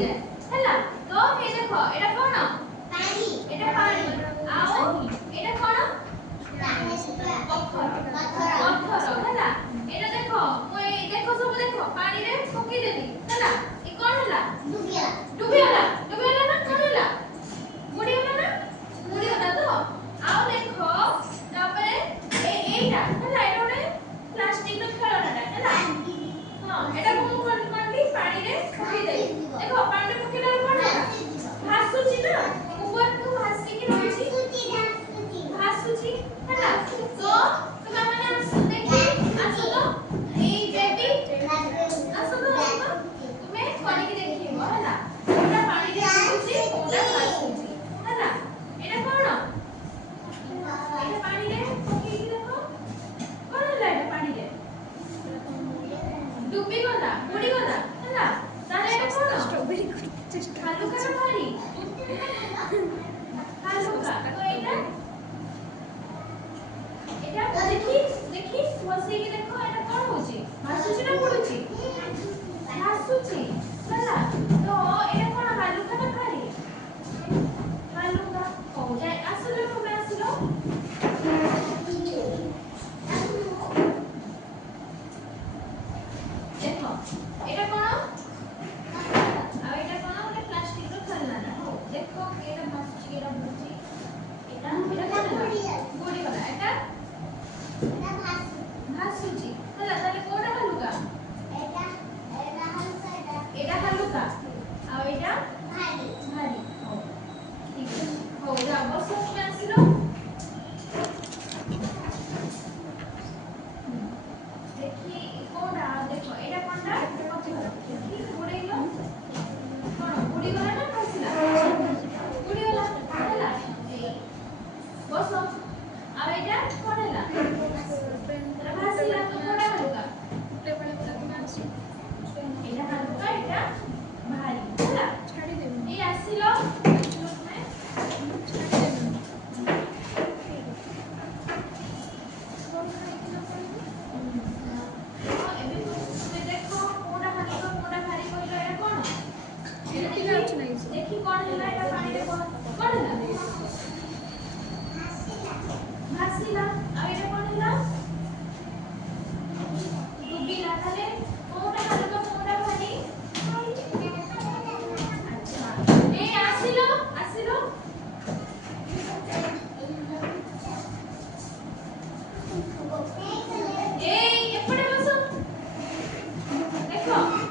जाए हैला तो ये देखो एटा कोन पानी एटा पानी आओ एटा कोन पत्थर पत्थर हैला एटा देखो मैं देखो सब देखो पानी रे पकी देली हैला ई कोन हैला डुबियाला ना कोन हैला मुड़ीला ना मुड़ीला तो आओ देखो तापरे एटा हैला एटा ओडे प्लास्टिक रो खेलनाटा हैला हां एटा को कोन पानी रे पकी दे देखो पानी रे पकीला कोन भासुची ना ऊपर को भासी की रहची भासुची हैला तो तुम माने देखि आसो तो ए बेबी आसो तो तुम्हें पानी की देखिबो हैला एटा पानी रे पकीची ओडा भासुची हैला एटा कोन एटा पानी रे पकी की देखो कोन हैला एटा पानी रे डुबी गला बुडी गला हैला ताले एटा कोन स्ट्रॉबेरी हालुका रे भारी हालुका तो एटा देखि देखि वसे की देखो एटा कोन होची भासुची ना बुडुची भासुची हैला तो एटा कोन हालुका ना भारी हालुका हो जाए आसलो तुम्हें आसलो देखो एटा कोन आ एटा कोन ओटे प्लास्टिक रो खेलना ना हो देखो एटा भासुची एटा बुडुची एटा कोन बुडी गला एटा भासुची हैला ताले कोडा हालुका एटा हालुका आ एटा भारी भारी हो ठीक है हो जा बस तुम्हें आसलो देखि कोडा देखो एटा कोनडा देखि बुडीलो कोन बुडी गला ना भासिला बुडी गला हैला बस आ एटा कोन हैला भासिला तो कोडा हालुका एटा हालुका एटा भारी हैला छाडी दे ए आसिलो तुम्हें देखी कौन हैला एटा पानी रे कौन हैला भासिला आ एटा कौन हैला डुबिला ताले कोडा हालुका कोडा भारी अच्छा ए आसिलो आसिलो ए एपटे बसो देखो